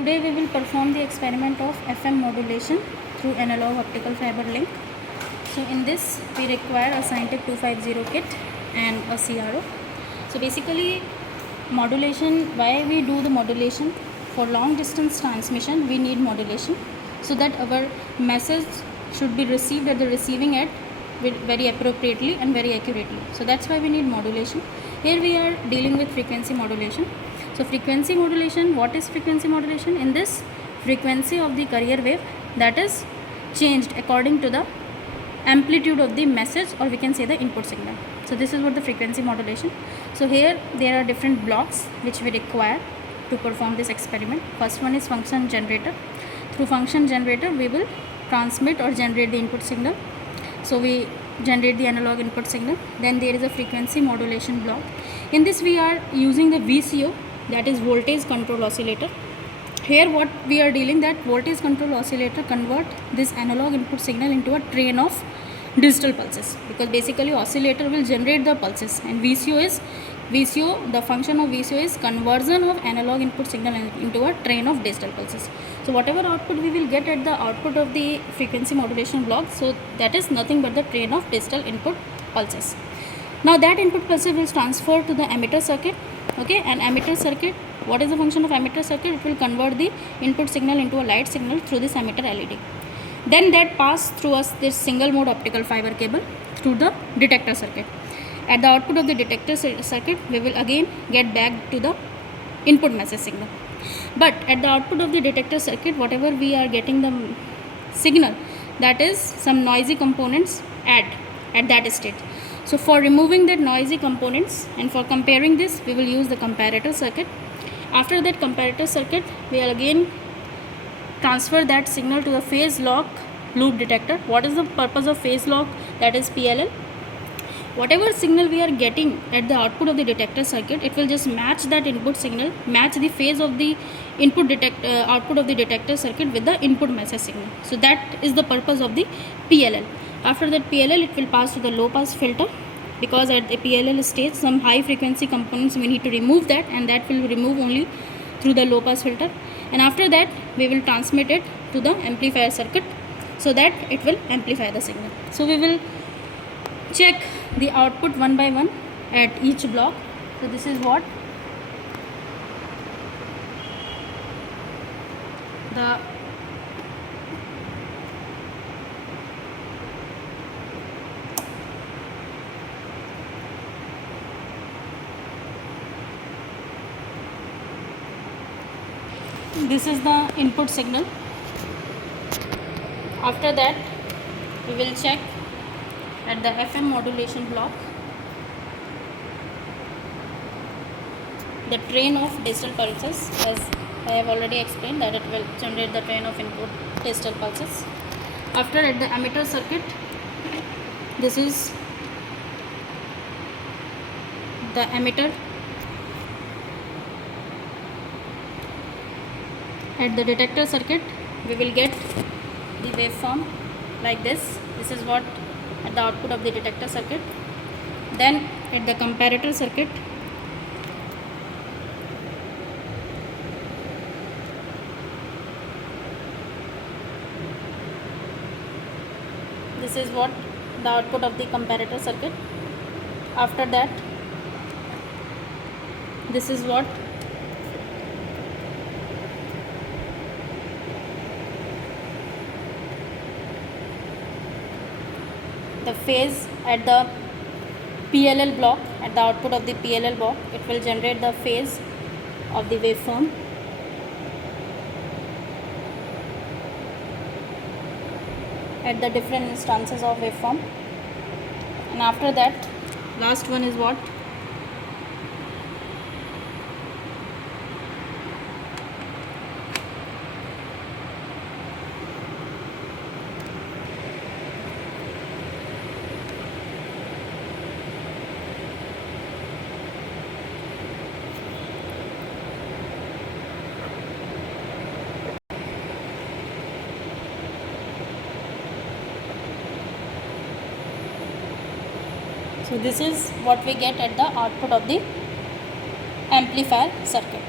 Today we will perform the experiment of FM modulation through analog optical fiber link. So in this we require a Scientific 250 kit and a CRO. So basically modulation, why we do the modulation? For long distance transmission we need modulation so that our message should be received at the receiving end very appropriately and very accurately. So that's why we need modulation. Here we are dealing with frequency modulation. So frequency modulation, what is frequency modulation? In this, frequency of the carrier wave that is changed according to the amplitude of the message, or we can say the input signal. So this is what the frequency modulation. So here there are different blocks which we require to perform this experiment. First one is function generator. Through function generator we will transmit or generate the input signal. So we generate the analog input signal. Then there is a frequency modulation block. In this we are using the VCO, that is voltage control oscillator. Here what we are dealing, that voltage control oscillator convert this analog input signal into a train of digital pulses, because basically oscillator will generate the pulses, and VCO, the function of VCO is conversion of analog input signal into a train of digital pulses. So whatever output we will get at the output of the frequency modulation block, so that is nothing but the train of digital input pulses. Now that input pulses will transfer to the emitter circuit. Okay, and emitter circuit, what is the function of emitter circuit? It will convert the input signal into a light signal through this emitter LED. Then that pass through us this single mode optical fiber cable through the detector circuit. At the output of the detector circuit, we will again get back to the input message signal. But at the output of the detector circuit, whatever we are getting the signal, that is some noisy components at that state. So for removing that noisy components and for comparing this, we will use the comparator circuit. After that comparator circuit, we will again transfer that signal to the phase lock loop detector. What is the purpose of phase lock? That is PLL. Whatever signal we are getting at the output of the detector circuit, it will just match that input signal, match the phase of the output of the detector circuit with the input message signal. So that is the purpose of the PLL. After that PLL, it will pass to the low pass filter, because at the PLL stage some high frequency components we need to remove that, and that will remove only through the low pass filter. And after that we will transmit it to the amplifier circuit so that it will amplify the signal. So we will check the output one by one at each block. So this is what the this is the input signal. After that we will check at the FM modulation block the train of digital pulses, as I have already explained that it will generate the train of input digital pulses. After, at the emitter circuit, this is the emitter. At the detector circuit we will get the waveform like this. This is what at the output of the detector circuit. Then at the comparator circuit, this is what the output of the comparator circuit. After that, this is what the phase at the PLL block. At the output of the PLL block, it will generate the phase of the waveform. At the different instances of waveform. And after that, last one is what? So this is what we get at the output of the amplifier circuit.